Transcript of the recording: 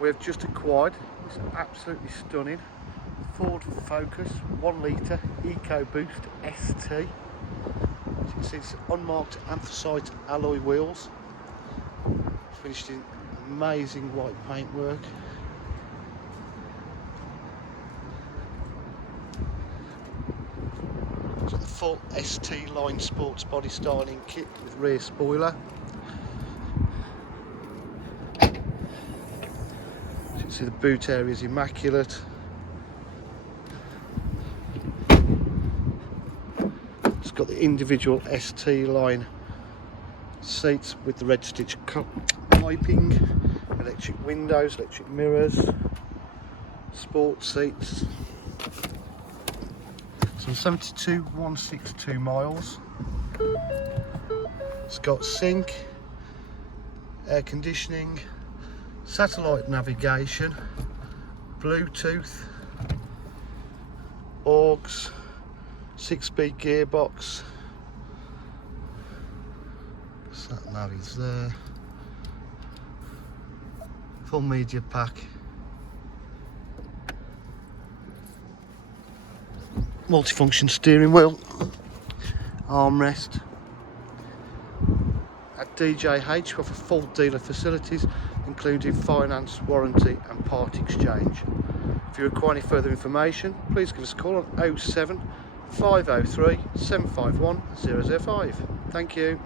we've just acquired. It's absolutely stunning Ford Focus 1 litre EcoBoost ST. As you can see, it's unmarked anthracite alloy wheels, finished in amazing white paintwork. It's got the full ST line sports body styling kit with rear spoiler. As you can see, the boot area is immaculate. It's got the individual ST line seats with the red stitch piping, electric windows, electric mirrors, sport seats. It's on 72,162 miles. It's got sync, air conditioning, satellite navigation, Bluetooth, AUX, 6-speed gearbox. Sat nav is there. Full media pack. Multifunction steering wheel. Armrest. At DJH we offer full dealer facilities including finance, warranty and part exchange. If you require any further information, please give us a call on 07 503 751 005. Thank you.